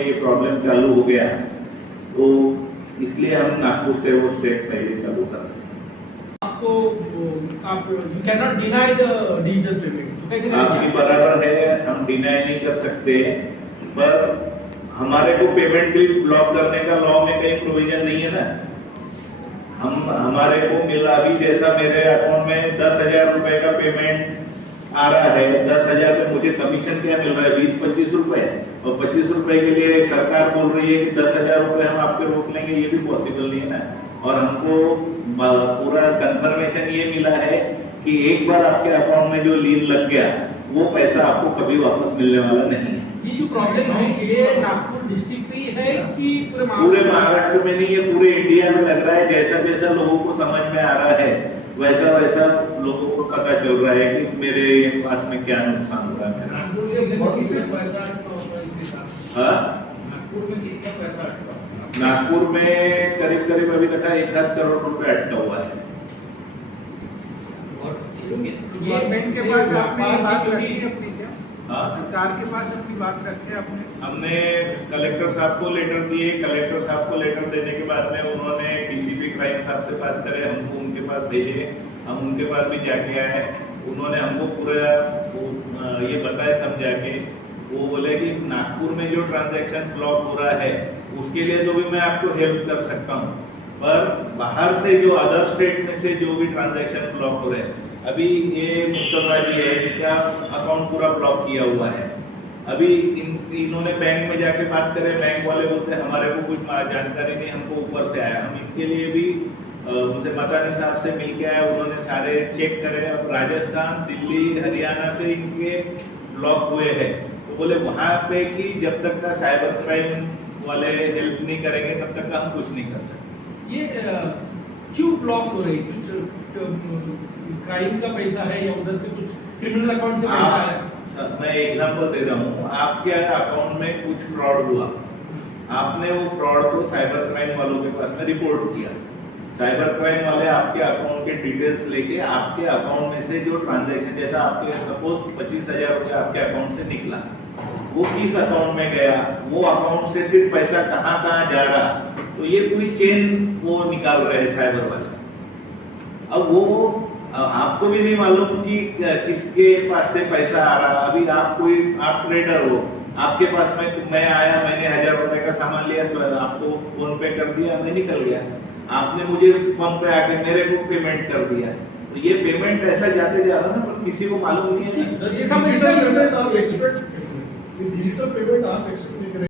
में ये प्रॉब्लम चालू हो गया, तो इसलिए हम नागपुर से वो स्टेट पहले चालू कर रहे हैं। आपको आप you can not deny the digital payment, तो कैसे आपकी बराबर है, हम डिनाई नहीं कर सकते, पर हमारे को पेमेंट भी ब्लॉक करने का लॉ में कहीं प्रोविजन नहीं है ना। हमारे को मिला अभी, जैसा मेरे अकाउंट में 10,000 रुपए का पेमेंट आ रहा है, 10,000 में मुझे कमीशन क्या मिल रहा है, 20-25 रुपए, और 25 रुपए के लिए सरकार बोल रही है कि 10,000 रुपए हम आपके रोक लेंगे, ये भी पॉसिबल नहीं है ना। और हमको पूरा कंफर्मेशन ये मिला है कि एक बार आपके अकाउंट में जो लीन लग गया, वो पैसा आपको कभी वापस मिलने वाला नहीं है। ये जो प्रॉब्लम है ये नागपुर डिस्ट्रिक्ट में है कि पूरे महाराष्ट्र में नहीं है, पूरे इंडिया में लग रहा है। जैसा जैसा लोगों को समझ में आ रहा है, वैसा वैसा लोगों को पता चल रहा है कि मेरे पास में क्या नुकसान हो रहा है। नागपुर में करीब करीब अभी तक 1 करोड़ रुपए अटका हुआ है। गवर्नमेंट के पास आपने बात रखी है अपनी, क्या सरकार के पास अपनी बात रखे आपने? हमने कलेक्टर साहब को लेटर दिए, कलेक्टर साहब को लेटर देने के बाद में उन्होंने डीसीपी क्राइम साहब से बात करे, हमको उनके पास भेजे, हम उनके पास भी जाके आए। उन्होंने हमको पूरा ये बताया समझा के, वो बोले कि नागपुर में जो ट्रांजैक्शन ब्लॉक हो रहा है उसके लिए तो भी मैं आपको हेल्प कर सकता हूँ, पर बाहर से जो अदर स्टेट में से जो भी ट्रांजैक्शन ब्लॉक हो रहे हैं, अभी ये मुस्तफा जी है, इनका अकाउंट पूरा ब्लॉक किया हुआ है। अभी इन्होंने बैंक में जाके बात करे, बैंक वाले बोलते हैं हमारे को कुछ जानकारी नहीं, हमको ऊपर से आया। हम इनके लिए भी उनसे मदानी साहब से मिल के आए, उन्होंने सारे चेक करे। अब राजस्थान, दिल्ली, हरियाणा से इनके ब्लॉक हुए हैं, तो बोले वहां पे कि जब तक का साइबर क्राइम वाले हेल्प नहीं करेंगे तब तक का हम कुछ नहीं कर सकते। ये क्यों ब्लॉक हो रही है? क्राइम का पैसा है या उधर से कुछ क्रिमिनल अकाउंट से पैसा है? मैं एग्जांपल दे रहा हूँ, आपके अकाउंट में कुछ फ्रॉड हुआ, आपने वो फ्रॉड को साइबर क्राइम वालों के पास में रिपोर्ट किया। साइबर क्राइम वाले आपके अकाउंट के डिटेल्स लेके आपके अकाउंट में से जो ट्रांजैक्शन, जैसा आपके सपोज 25,000 रुपए आपके अकाउंट से निकला, वो किस अकाउंट में गया, वो अकाउंट से फिर पैसा कहाँ कहाँ जा रहा, तो ये पूरी चेन वो निकाल रहे हैं साइबर वाले। अब वो आपको भी नहीं मालूम कि किसके पास से पैसा आ रहा। अभी आप ट्रेडर हो, आपके पास में मैं आया, मैंने 1,000 रुपए का सामान लिया, आपको फोन पे कर दिया, मैं निकल गया। आपने मुझे पंप पे आके मेरे को पेमेंट कर दिया, तो ये पेमेंट ऐसा जाते जा रहा है ना, पर किसी को मालूम नहीं है। डिजिटल पेमेंट आप एक्सपेक्ट